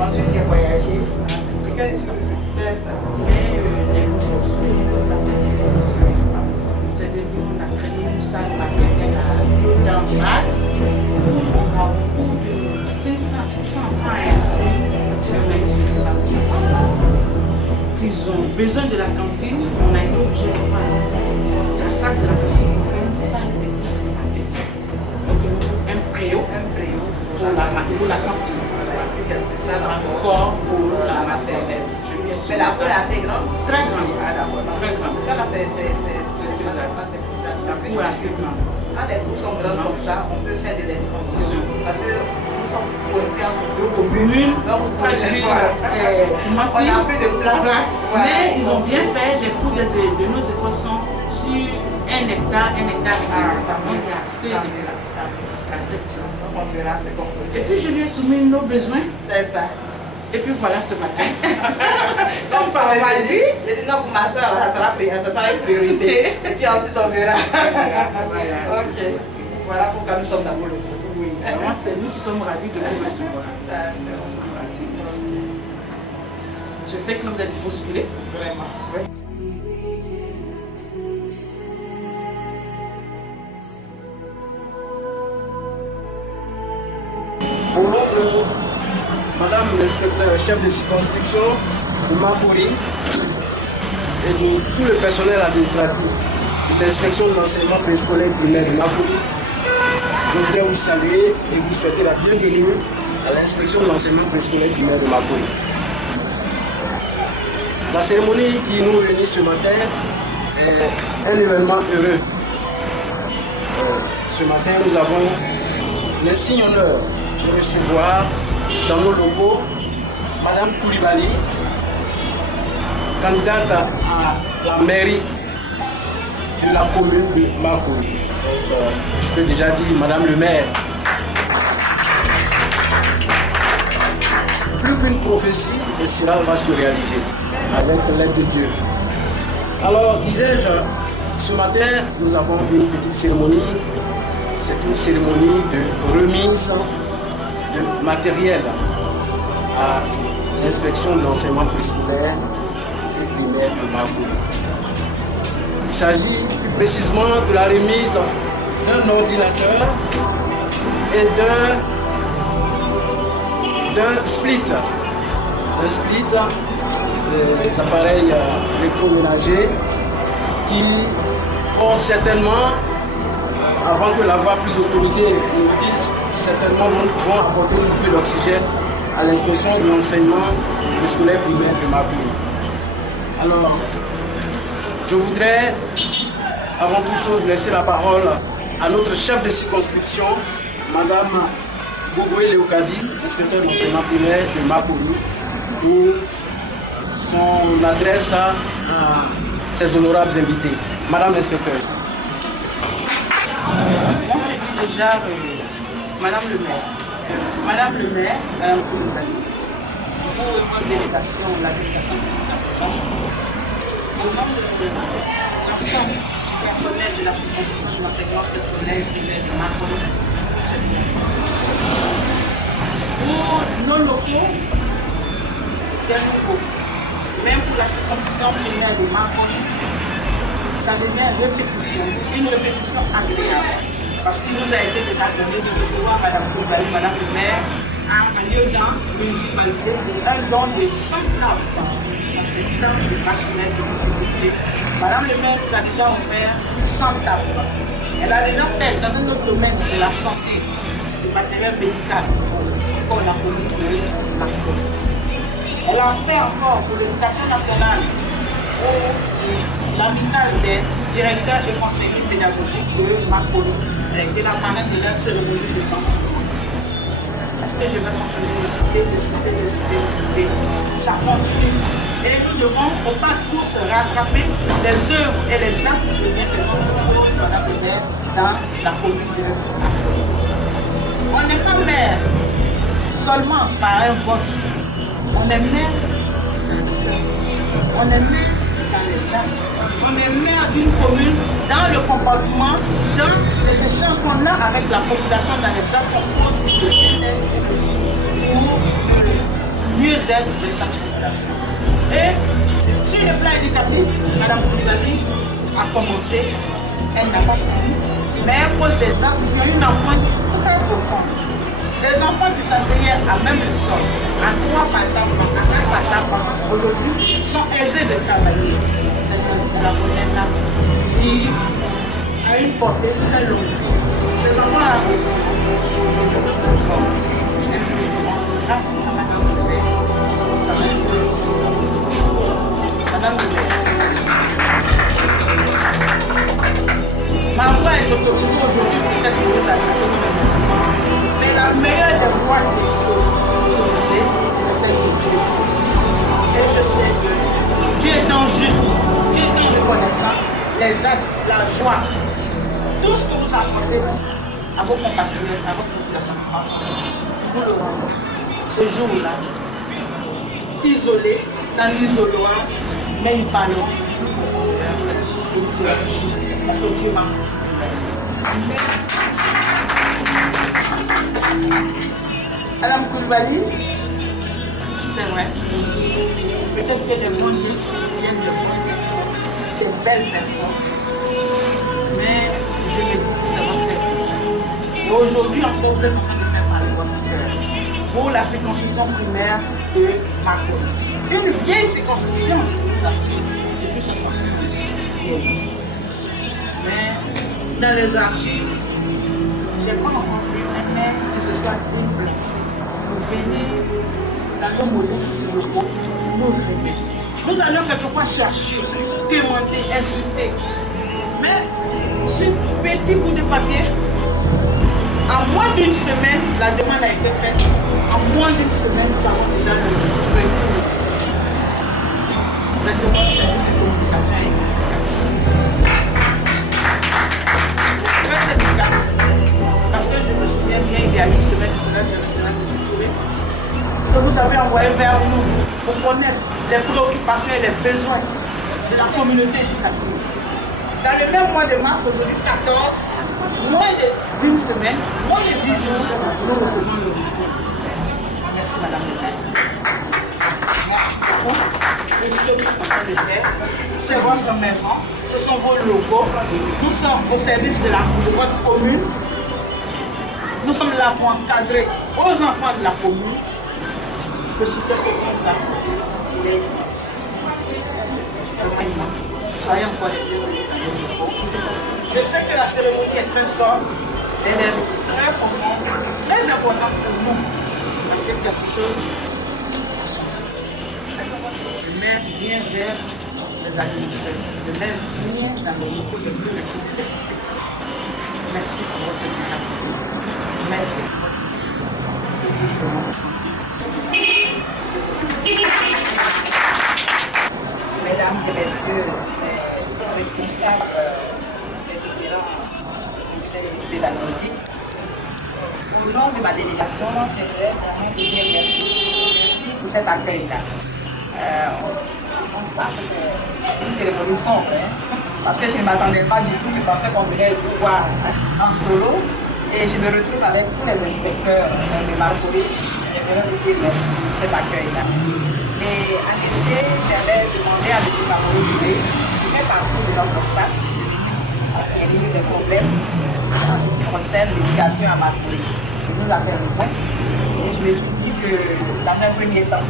Ensuite, il a voyagé. C'est ça. C'est devenu, on a créé une salle maternelle à Danmal. On a beaucoup de 500, 600 enfants inscrits. Ils ont besoin de la cantine, on a été obligé de prendre la salle de la cantine pour faire une salle de classe maternelle. Donc il nous faut un préau pour la cantine. Encore pour la maternelle. Mais la foule est assez grande. Très grande. Ah, d'accord. Très grande. C'est faisable. Oui, assez grande. Quand les cours sont grandes comme ça, on peut faire de l'expansion. Parce que nous sommes coincés entre deux communes. Donc, on a plus de place. Mais ils ont bien fait. Les cours de nos écoles sont sur 1 hectare, 1 hectare et demi. Donc, il y a assez de place. Donc, on fera ce qu'on peut faire. Et puis, je lui ai soumis nos besoins. C'est ça. Et puis voilà ce matin. Comme par magie, j'ai dit non pour ma soeur, ça sera une priorité. Et puis ensuite on verra. Voilà. Ok. Voilà pourquoi nous sommes dans le groupe. Oui, vraiment c'est nous qui sommes ravis de vous recevoir. Je sais que vous êtes bousculés. Vraiment. Pour l'autre, Madame l'inspecteur chef de circonscription de Makori et de tout le personnel administratif de l'inspection de l'enseignement préscolaire primaire de Makori, je voudrais vous saluer et vous souhaiter la bienvenue à l'inspection de l'enseignement préscolaire primaire de Makori. La cérémonie qui nous réunit ce matin est un événement heureux. Ce matin, nous avons l'insigne honneur de recevoir dans nos locaux Madame Koulibaly, candidate à la mairie de la commune de Makori. Je peux déjà dire Madame le maire. Plus qu'une prophétie, et cela va se réaliser avec l'aide de Dieu. Alors, disais-je, ce matin, nous avons une petite cérémonie. C'est une cérémonie de remise de matériel à l'inspection de l'enseignement préscolaire et primaire de Makori. Il s'agit plus précisément de la remise d'un ordinateur et d'un split. Un split, des appareils électroménagers qui vont certainement, avant que la voie plus autorisée nous dise, certainement vont apporter une bouffée d'oxygène à l'inspection de l'enseignement scolaire primaire de Makori. Alors, je voudrais, avant toute chose, laisser la parole à notre chef de circonscription, Madame Boboé Leokadi, inspecteur de l'enseignement primaire de Makori, pour son adresse à ses honorables invités. Madame l'inspecteur. Moi, je dis déjà Madame le maire. Madame le maire, Madame Koulibaly, pour une délégation, la délégation de tout simplement, au nom de l'ensemble du personnel de la circonscription de l'enseignement préscolaire primaire de Makori, pour nos locaux, c'est nouveau. Même pour la circonscription primaire de Makori, ça devient une répétition agréable. Parce qu'il nous a été déjà donné de recevoir Mme Koulibaly, Mme le maire, à un lieu dans la municipalité pour un don de 100 tables. Dans ces temps de machinaire de difficulté, Mme le maire nous a déjà offert 100 tables. Elle a déjà fait dans un autre domaine de la santé, du matériel médical, pour la commune de Makori. Elle a fait encore pour l'éducation nationale, pour l'amicale des directeurs et conseillers pédagogiques de Makori, qui est la marraine de la cérémonie de pension. Est-ce que je vais continuer de citer? Ça continue. Et nous devons au pas de course rattraper les œuvres et les actes de bienfaisance que pose Madame le maire dans la commune de Makori. On n'est pas maire seulement par un vote. On est maire dans les actes. On est maire d'une commune dans le comportement, dans les échanges qu'on a avec la population, dans les actes qu'on pose pour le bien-être et aussi pour mieux-être de sa population. Et sur le plan éducatif, Mme Koulibaly a commencé, elle n'a pas fini, mais elle pose des actes qui ont une empreinte très profonde. Les enfants qui s'asseyaient à même le sol, à 3 patates, à 4 patates, aujourd'hui sont aisés de travailler. C'est la première dame qui a une portée très longue. Ces enfants-là aussi, grâce à Madame Moulay, ça va être aussi. Madame Moulay, ma voix est autorisée aujourd'hui, peut-être que vous adressez nos remerciements. Mais la meilleure des voix qui est autorisée, c'est celle de Dieu. Et je sais que Dieu étant juste, Dieu étant reconnaissant, les actes, la joie, tout ce que vous apportez à vos compatriotes, à votre population, vous le rendez. Ce jour-là, isolé, dans l'isoloir, mais il parle. Et il sera juste, parce que Dieu m'a montré. Madame Koulibaly, c'est vrai. Peut-être que les bons ici viennent de bonnes personnes, des belles personnes. Mais je me dis que c'est votre cœur. Et aujourd'hui encore, vous êtes en train de faire parler votre cœur pour la circonscription primaire de Makoni. Une vieille circonscription, depuis 60 ans, qui existe. Mais dans les archives, je n'ai pas encore vu un maire que ce soit déplacé. Vous venez dans nos modestes locaux, nous répéter. Nous allons quelquefois chercher, demander, insister. Mais ce petit bout de papier, en moins d'une semaine, la demande a été faite. En moins d'une semaine, nous avons déjà le retour. Cette demande, c'est une communication efficace. Très efficace. Parce que je me souviens bien, il y a une semaine de cela, je suis trouvée, que vous avez envoyé vers nous pour connaître les préoccupations et les besoins de la communauté éducative. Dans le même mois de mars, aujourd'hui 14, moins d'une semaine, moins de 10 jours, nous recevons le retour. Merci Madame le maire. Merci beaucoup. Et ce que vous êtes en train de faire, c'est votre maison, ce sont vos locaux. Nous sommes au service de votre commune. Nous sommes là pour encadrer aux enfants de la commune le soutien que vous apportez. Il est immense. Soyez encore les bienvenus. Je sais que la cérémonie est très sobre, elle est très profonde, très importante pour nous, parce que quelque chose a changé. Le maire vient vers les administrateurs, le maire vient dans les locaux les plus petits. Merci pour votre efficacité. Merci pour votre Mesdames et messieurs, responsables des différents lycées pédagogiques, au nom de ma délégation, je voudrais vraiment vous dire merci. Merci pour cet accueil-là. Je ne pense pas que c'est une cérémonie sombre, parce que je ne m'attendais pas du tout, je pensais qu'on venait le voir en solo. Et je me retrouve avec tous les inspecteurs de Makoni. Je voudrais vous dire merci pour cet accueil-là. Et en effet, j'avais demandé à M. Kamoro Touré, qui fait partie de notre staff, il y a eu des problèmes en ce qui concerne l'éducation à Makoni. Il nous a fait le point. Et je me suis dit que dans un premier temps,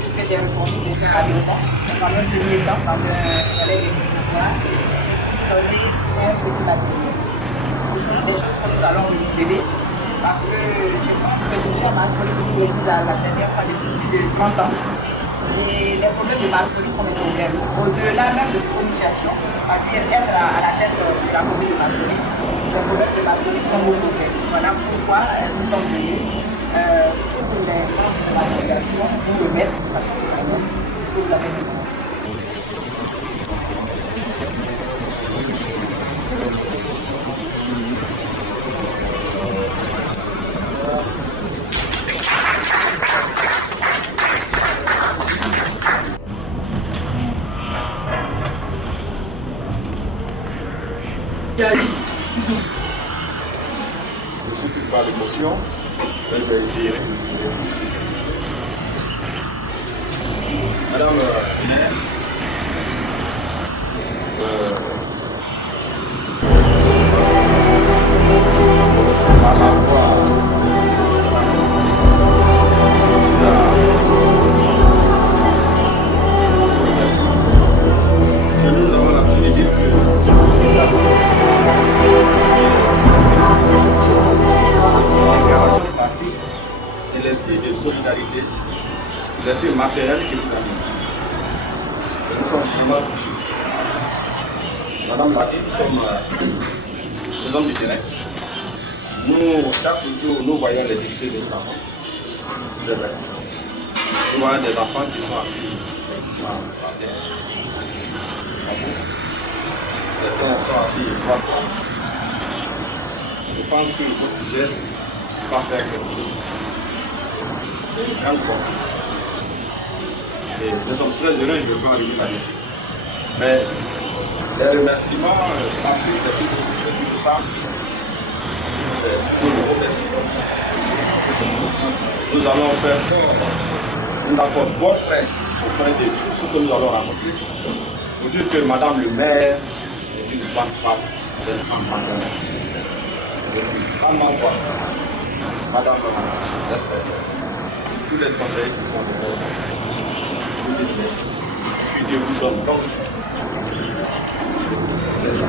puisque j'ai répondu déjà à l'époque, dans un premier temps, dans un soleil de pouvoir, donner un petit atelier. Ce sont des choses que nous allons révéler parce que je pense que je suis à Makoni depuis la dernière fois depuis plus de 30 ans. Et les problèmes de Makoni sont des problèmes. Au-delà même de ce que nous cherchons, c'est-à-dire être à la tête de la commune de Makoni, les problèmes de Makoni sont nos problèmes. Voilà pourquoi nous sommes venus pour les membres de la délégation pour le mettre parce que c'est vraiment ce que vous avez dit. Je ne suis plus par l'émotion, mais je vais essayer de Madame la maire, par la voix de la justice, chez nous, nous avons l'habitude de dire que la déclaration de parti est l'esprit de solidarité, l'esprit matériel qui nous anime. Nous sommes vraiment touchés. Madame l'a dit, nous sommes des hommes du terrain. Nous, chaque jour, nous voyons les difficultés des enfants. C'est vrai. Nous voyons des enfants qui sont assis par terre. Certains sont assis et voient. Je pense qu'il faut que tu gestes, pas faire quelque chose. Et nous sommes très heureux, je ne veux pas arriver là-dessus. Mais les remerciements, l'Afrique, c'est toujours ça. C'est toujours le remerciement. Nous allons faire fort. Nous avons bonne presse auprès de tout ce que nous allons rencontrer. Pour dire que Madame le maire est une bonne femme, c'est une femme maternelle. Madame l'espérance, tous les conseillers qui sont dehors, je vous dis merci. Que Dieu vous donne donc. Merci.